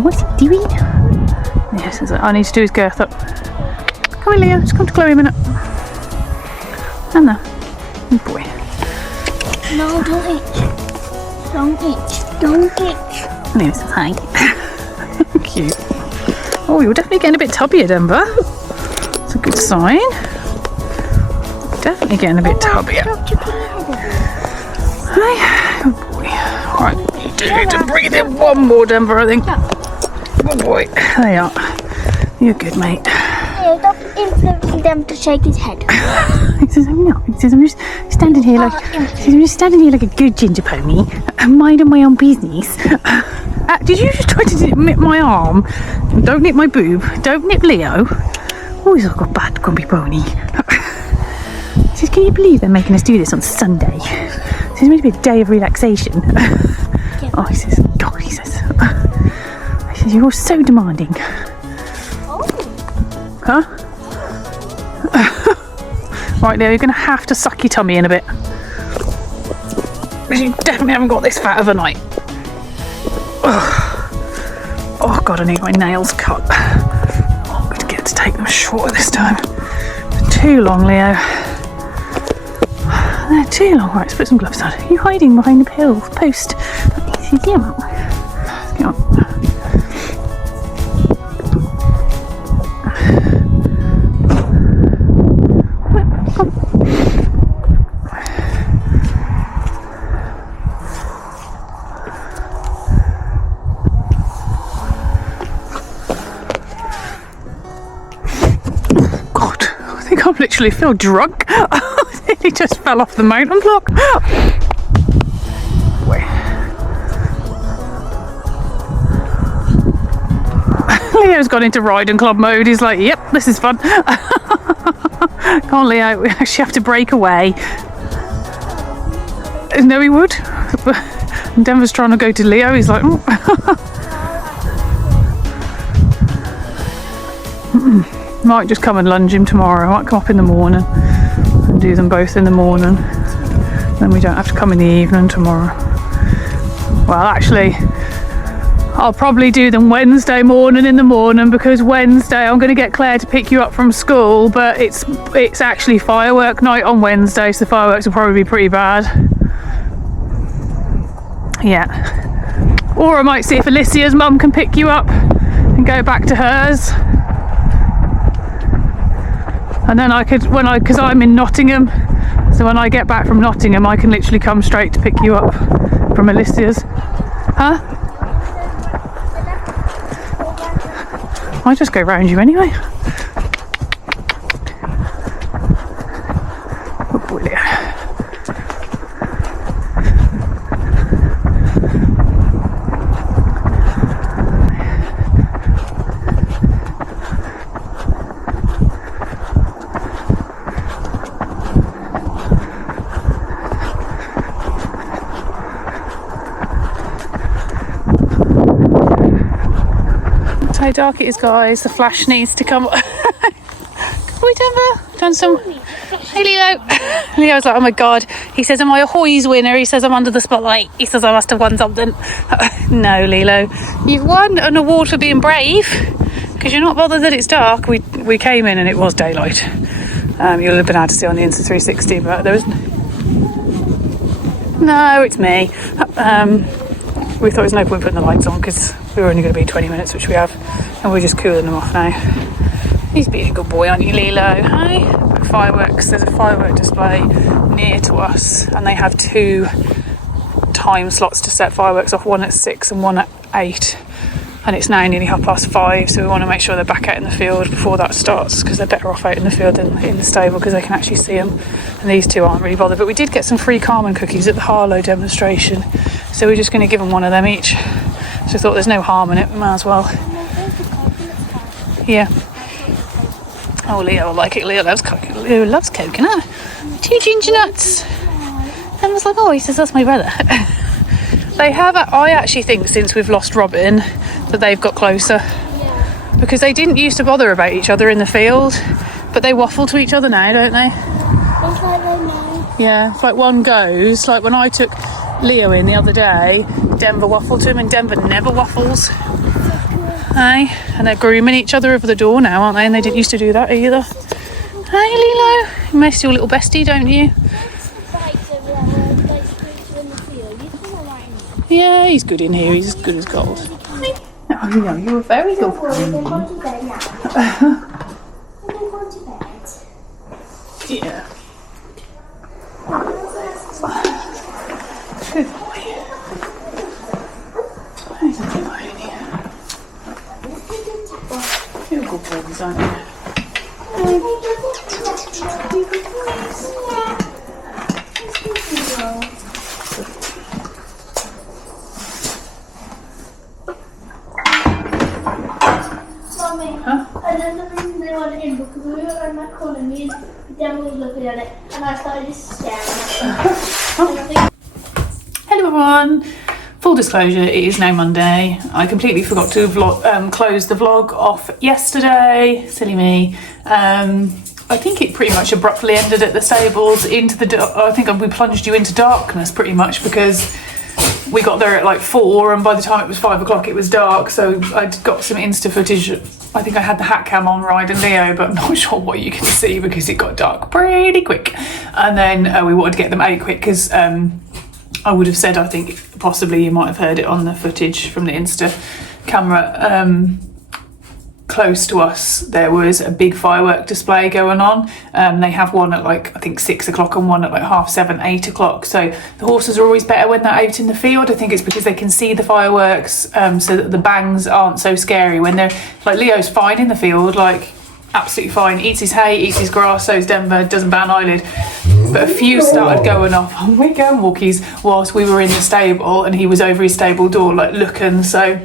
What's he doing? Yes, I need to do his girth up. Come on, Leo, just come to Chloe a minute. And there. Good boy. No, don't itch. Don't itch. Don't itch. Leo says hi. Cute. Oh, you're definitely getting a bit tubbier, Denver. It's a good sign. Definitely getting a bit tubbier. Hi. Good boy. Right, you do need to breathe in one more, Denver, I think. Good boy. There you are. You're good, mate. Yeah, stop influencing them to shake his head. He says, I'm not. He says, I'm just standing here like a good ginger pony. I'm minding my own business. Did you just try to nip my arm? Don't nip my boob. Don't nip Leo. Oh, he's like a bad grumpy pony. He says, can you believe they're making us do this on Sunday? It's meant to be a day of relaxation. Oh, he says, God, he says, you're so demanding. Oh. Huh? Right, Leo, you're going to have to suck your tummy in a bit. Because you definitely haven't got this fat overnight. Oh, God, I need my nails cut. Oh, I'm going to get to take them shorter this time. They're too long, Leo. They're too long. Right, let's put some gloves on. Are you hiding behind the post? Yeah. Come on. literally feel drunk. He just fell off the mountain block. Leo's gone into riding club mode. He's like, yep, this is fun. Come on, Leo, we actually have to break away. No, he would. Denver's trying to go to Leo. He's like, might just come and lunge him tomorrow. I might come up in the morning and do them both in the morning. Then we don't have to come in the evening tomorrow. Well, actually, I'll probably do them Wednesday morning in the morning, because Wednesday I'm going to get Claire to pick you up from school, but it's actually firework night on Wednesday, so the fireworks will probably be pretty bad. Yeah. Or I might see if Alicia's mum can pick you up and go back to hers. And then I could, because I'm in Nottingham, so when I get back from Nottingham I can literally come straight to pick you up from Alicia's. Huh? I just go round you anyway. Oh boy, Leo. How dark it is, guys. The flash needs to come. Can we done some? Hey, Leo. Leo's like, oh my god. He says, am I a Hoys winner? He says, I'm under the spotlight. He says, I must have won something. No, Lilo, you've won an award for being brave, because you're not bothered that it's dark. We came in and it was daylight. You'll have been able to see on the Insta 360, but there was no. It's me. We thought there's no point putting the lights on because we were only going to be 20 minutes, which we have, and we're just cooling them off now. He's being a good boy, aren't you, Lilo? Hey? Fireworks. There's a firework display near to us, and they have 2 time slots to set fireworks off, one at 6 and one at 8. And it's now nearly 5:30, so we want to make sure they're back out in the field before that starts, because they're better off out in the field than in the stable, because they can actually see them. And these 2 aren't really bothered. But we did get some free Carmen cookies at the Harlow demonstration, so we're just going to give them one of them each. So I thought there's no harm in it, we might as well. Yeah. Oh, Leo will like it. Leo loves coconut. 2 ginger nuts. And I was like, oh, he says that's my brother. They have. I actually think since we've lost Robin that they've got closer, because they didn't used to bother about each other in the field, but they waffle to each other now, don't they? It's like they know. Yeah, it's like one goes. Like when I took Leo in the other day, Denver waffled to him, and Denver never waffles. Hey, and they're grooming each other over the door now, aren't they? And they didn't used to do that either. Hey, Lilo, you miss your little bestie, don't you? Yeah, he's good in here. He's as good as gold. Oh, no, you were very good. We're going to bed now. We're going to bed. Yeah. Good boy. He's a good boy in here. You're good boys, aren't you? And then the reason they wanted him, because we were on that corner, me and Dan was looking at it, and I started just staring at it. Hello everyone. Full disclosure, it is now Monday. I completely forgot to close the vlog off yesterday. Silly me. I think it pretty much abruptly ended at the stables into the I think we plunged you into darkness pretty much, because we got there at like 4, and by the time it was 5 o'clock it was dark. So I'd got some Insta footage. I think I had the hat cam on riding Leo, but I'm not sure what you can see because it got dark pretty quick. And then we wanted to get them out quick, because I would have said, I think possibly you might have heard it on the footage from the Insta camera, close to us there was a big firework display going on. They have one at like I think 6 o'clock and one at like 7:30, 8 o'clock. So the horses are always better when they're out in the field. I think it's because they can see the fireworks, so that the bangs aren't so scary when they're like, Leo's fine in the field, like absolutely fine. Eats his hay, eats his grass, so's Denver, doesn't bat an eyelid. But a few started going off on wigger and walkies whilst we were in the stable, and he was over his stable door like looking. So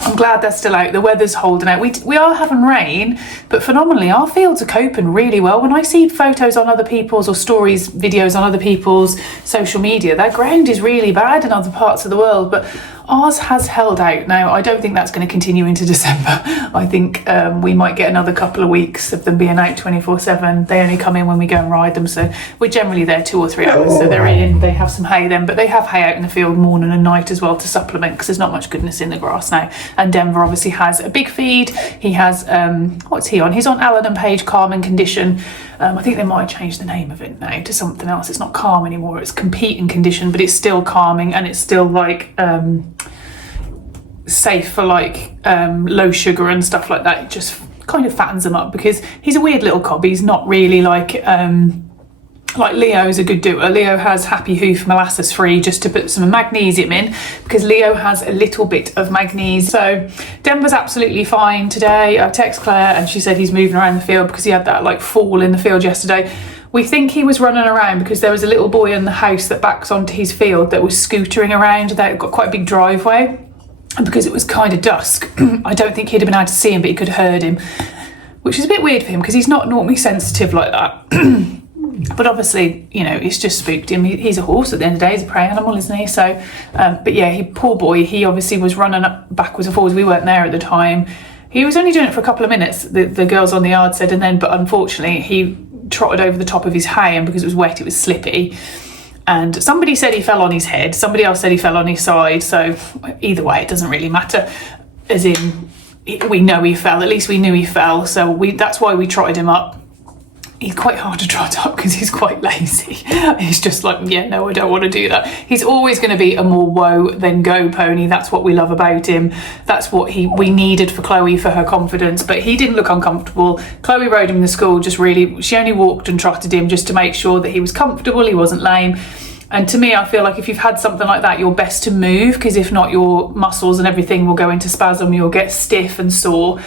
I'm glad they're still out. The weather's holding out. We are having rain, but phenomenally our fields are coping really well. When I see photos on other people's, or stories, videos on other people's social media, their ground is really bad in other parts of the world, but ours has held out. Now, I don't think that's going to continue into December. I think we might get another couple of weeks of them being out 24/7. They only come in when we go and ride them, so we're generally there 2 or 3 hours. So they're in, they have some hay then, but they have hay out in the field morning and night as well to supplement, because there's not much goodness in the grass now. And Denver obviously has a big feed. He has, what's he on? He's on Allen and Page Calming Condition. I think they might have changed the name of it now to something else. It's not calm anymore, it's competing condition, but it's still calming, and it's still like safe for like low sugar and stuff like that. It just kind of fattens him up, because he's a weird little cob. He's not really like Leo is a good doer. Leo has Happy Hoof molasses free, just to put some magnesium in, because Leo has a little bit of magnesium. So Denver's absolutely fine today. I text Claire and she said he's moving around the field because he had that like fall in the field yesterday. We think he was running around because there was a little boy in the house that backs onto his field that was scootering around. They've got quite a big driveway, and because it was kind of dusk, I don't think he'd have been able to see him, but he could have heard him, which is a bit weird for him because he's not normally sensitive like that. But obviously, you know, it's just spooked him. He's a horse at the end of the day, he's a prey animal, isn't he? So, but yeah, poor boy, he obviously was running up backwards and forwards. We weren't there at the time. He was only doing it for a couple of minutes, the girls on the yard said, and then, but unfortunately, he trotted over the top of his hay, and because it was wet, it was slippy. And somebody said he fell on his head, somebody else said he fell on his side. So either way, it doesn't really matter. As in, we know he fell, at least we knew he fell. So that's why we trotted him up. He's quite hard to trot up because he's quite lazy. He's just like, yeah, no, I don't want to do that. He's always going to be a more woe than go pony. That's what we love about him. That's what we needed for Chloe for her confidence. But he didn't look uncomfortable. Chloe rode him in the school, she only walked and trotted him just to make sure that he was comfortable, he wasn't lame. And to me, I feel like if you've had something like that, you're best to move, because if not, your muscles and everything will go into spasm, you'll get stiff and sore.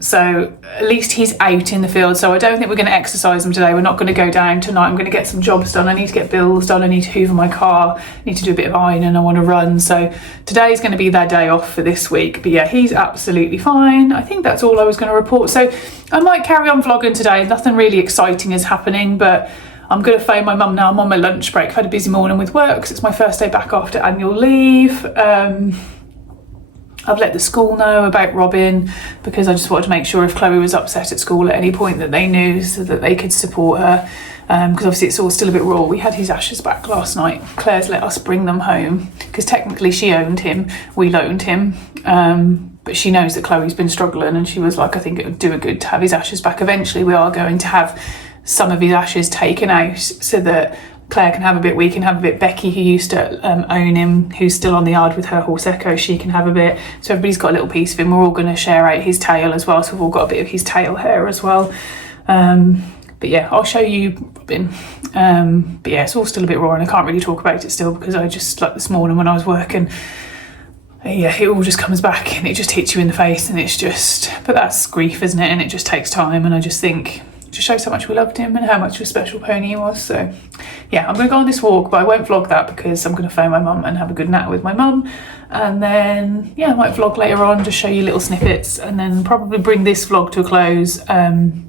So at least he's out in the field. So I don't think we're going to exercise him today. We're not going to go down tonight. I'm going to get some jobs done. I need to get bills done. I need to hoover my car. I need to do a bit of ironing. I want to run. So today's going to be their day off for this week. But yeah, he's absolutely fine. I think that's all I was going to report. So I might carry on vlogging today. Nothing really exciting is happening, but I'm going to phone my mum now. I'm on my lunch break. I've had a busy morning with work because it's my first day back after annual leave. I've let the school know about Robin because I just wanted to make sure if Chloe was upset at school at any point that they knew, so that they could support her. Because obviously it's all still a bit raw. We had his ashes back last night. Claire's let us bring them home because technically she owned him. We loaned him. But she knows that Chloe's been struggling, and she was like, I think it would do a good to have his ashes back. Eventually we are going to have some of his ashes taken out so that Claire can have a bit, we can have a bit. Becky, who used to own him, who's still on the yard with her horse Echo, she can have a bit. So everybody's got a little piece of him. We're all going to share out his tail as well, so we've all got a bit of his tail hair as well. But yeah, I'll show you Robin. But yeah, it's all still a bit raw, and I can't really talk about it still because I just, like this morning when I was working, yeah, it all just comes back and it just hits you in the face, and it's just, but that's grief, isn't it? And it just takes time, and I just think, just shows how much we loved him and how much of a special pony he was. So yeah, I'm going to go on this walk, but I won't vlog that because I'm going to phone my mum and have a good natter with my mum, and then yeah, I might vlog later on, just show you little snippets, and then probably bring this vlog to a close and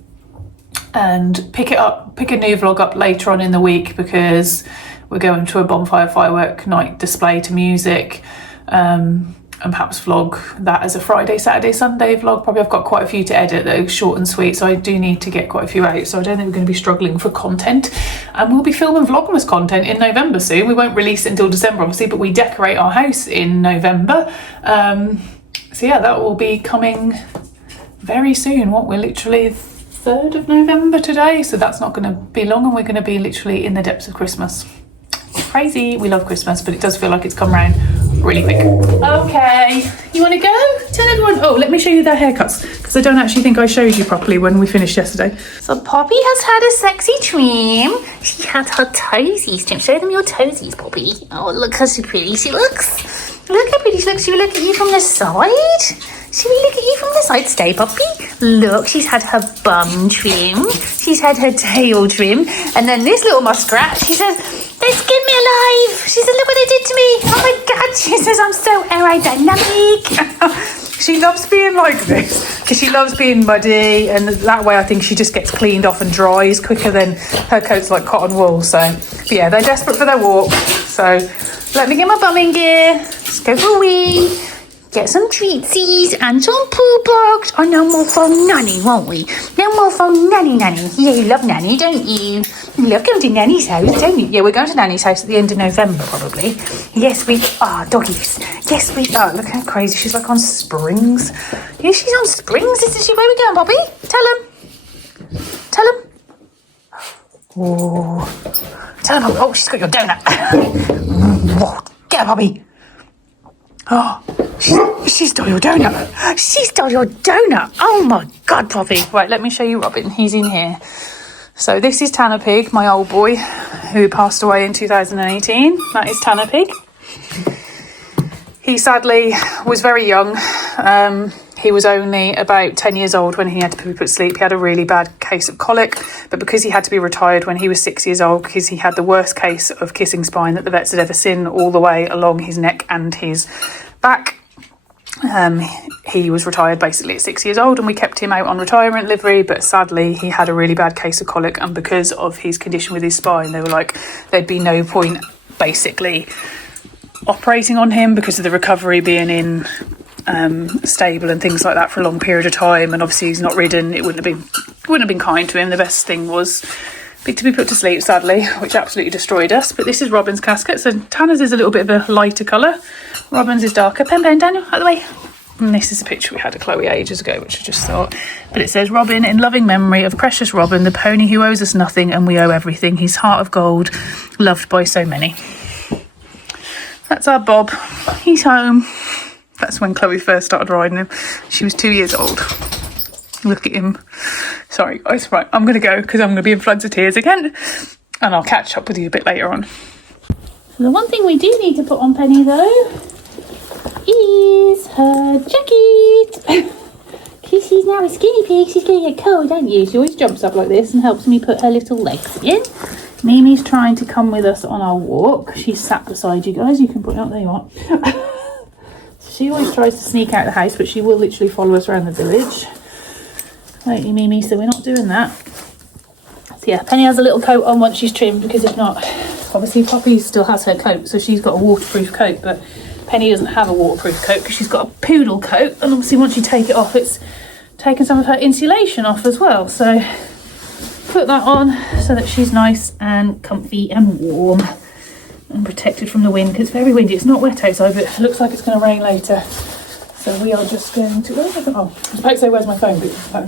pick a new vlog up later on in the week, because we're going to a bonfire firework night display to music, and perhaps vlog that as a Friday, Saturday, Sunday vlog. Probably I've got quite a few to edit that are short and sweet, so I do need to get quite a few out, so I don't think we're going to be struggling for content. And we'll be filming Vlogmas content in November soon. We won't release it until December obviously, but we decorate our house in November. So yeah, that will be coming very soon. We're literally 3rd of November today, so that's not going to be long, and we're going to be literally in the depths of Christmas. Crazy. We love Christmas, but it does feel like it's come round really quick. Okay, you want to go? Tell everyone. Oh, let me show you their haircuts, because I don't actually think I showed you properly when we finished yesterday. So Poppy has had a sexy trim. She had her toesies trimmed. Show them your toesies, Poppy. Oh, look how pretty she looks. Look how pretty she looks. She will look at you from the side. Should we look at you from the side? Stay, puppy. Look, she's had her bum trimmed. She's had her tail trimmed. And then this little muskrat, she says, they skinned me alive. She said, look what they did to me. Oh my God. She says, I'm so aerodynamic. She loves being like this because she loves being muddy, and that way I think she just gets cleaned off and dries quicker than her coat's like cotton wool. So, but yeah, they're desperate for their walk. So let me get my bum in gear. Let's go for a wee. Get some treatsies and some poo box. Oh, no more for Nanny, won't we? No more for Nanny. Yeah, you love Nanny, don't you? You love going to Nanny's house, don't you? Yeah, we're going to Nanny's house at the end of November, probably. Yes, we are, doggies. Yes, we are. Look how crazy. She's like on springs. Yeah, she's on springs, isn't she? Where we going, Poppy? Tell him. Oh, tell him. Oh, she's got your donut. Get her, Poppy. Oh, she stole your donut. She stole your donut. Oh my God, Poppy. Right, let me show you Robin. He's in here. So this is Tanner Pig, my old boy, who passed away in 2018. That is Tanner Pig. He sadly was very young. He was only about 10 years old when he had to be put to sleep. He had a really bad case of colic, but because he had to be retired when he was 6 years old, because he had the worst case of kissing spine that the vets had ever seen, all the way along his neck and his back, he was retired basically at 6 years old, and we kept him out on retirement livery, but sadly he had a really bad case of colic, and because of his condition with his spine, they were like, there'd be no point basically operating on him because of the recovery being in stable and things like that for a long period of time, and obviously he's not ridden. It wouldn't have been kind to him. The best thing was to be put to sleep, sadly, which absolutely destroyed us. But this is Robin's casket. So Tanner's is a little bit of a lighter colour. Robin's is darker. Pen, Daniel, out of the way. And this is a picture we had of Chloe ages ago, which I just thought. But it says, Robin, in loving memory of precious Robin, the pony who owes us nothing and we owe everything. His heart of gold, loved by so many. That's our Bob. He's home. That's when Chloe first started riding him. She was 2 years old. Look at him. Sorry, guys. Right, I'm going to go because I'm going to be in floods of tears again. And I'll catch up with you a bit later on. So the one thing we do need to put on Penny, though, is her jacket. Because she's now a skinny pig. She's going to get cold, aren't you? She always jumps up like this and helps me put her little legs in. Mimi's trying to come with us on our walk. She's sat beside you guys. You can put it up. There you are. She always tries to sneak out of the house, but she will literally follow us around the village. Lately, Mimi, so we're not doing that. So yeah, Penny has a little coat on once she's trimmed, because if not, obviously Poppy still has her coat, so she's got a waterproof coat, but Penny doesn't have a waterproof coat because she's got a poodle coat, and obviously once you take it off, it's taken some of her insulation off as well. So put that on so that she's nice and comfy and warm and protected from the wind, because it's very windy. It's not wet outside, but it looks like it's going to rain later. So we are just going to... Where's my phone? Oh, I was about to say, where's my phone? But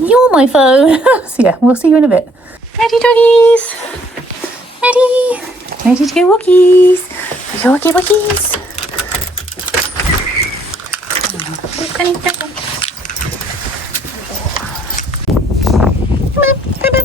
you're my phone. So yeah, we'll see you in a bit. Ready, doggies? Ready? Ready to go walkies? Walkie walkies. Penny, come on. Come on.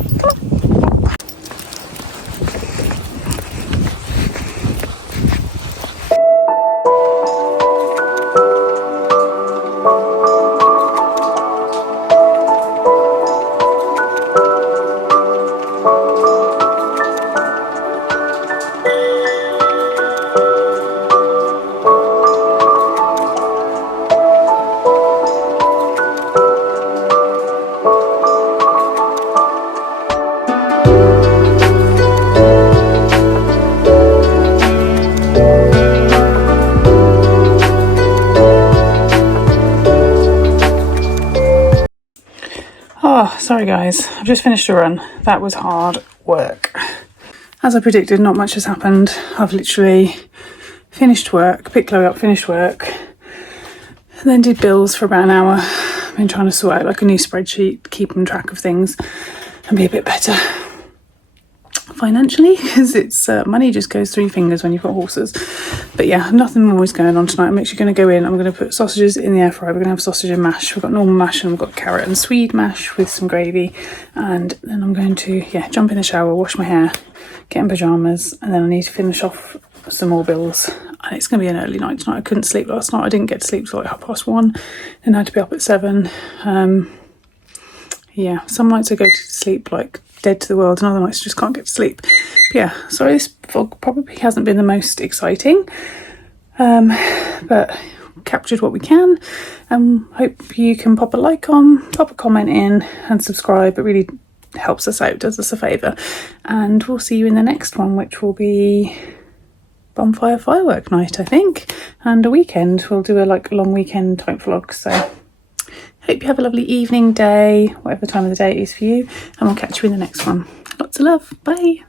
Oh, sorry guys, I've just finished a run. That was hard work. As I predicted, not much has happened. I've literally finished work, picked Chloe up, finished work, and then did bills for about an hour. I've been trying to sort out like a new spreadsheet, keeping track of things and be a bit better financially, because it's money just goes through your fingers when you've got horses. But yeah, nothing more is going on tonight. I'm actually going to go in, I'm going to put sausages in the air fryer. We're going to have sausage and mash. We've got normal mash and we've got carrot and swede mash with some gravy, and then I'm going to jump in the shower, wash my hair, get in pyjamas, and then I need to finish off some more bills. I and it's going to be an early night tonight. I couldn't sleep last night. I didn't get to sleep till like 1:30 and I had to be up at 7. Yeah, some nights I go to sleep like dead to the world and other nights I just can't get to sleep. But yeah, sorry, this vlog probably hasn't been the most exciting, but captured what we can, and hope you can pop a like on, pop a comment in and subscribe. It really helps us out, does us a favour, and we'll see you in the next one, which will be bonfire firework night, I think, and a weekend. We'll do a like long weekend type vlog. So hope you have a lovely evening, day, whatever time of the day it is for you, and we'll catch you in the next one. Lots of love. Bye.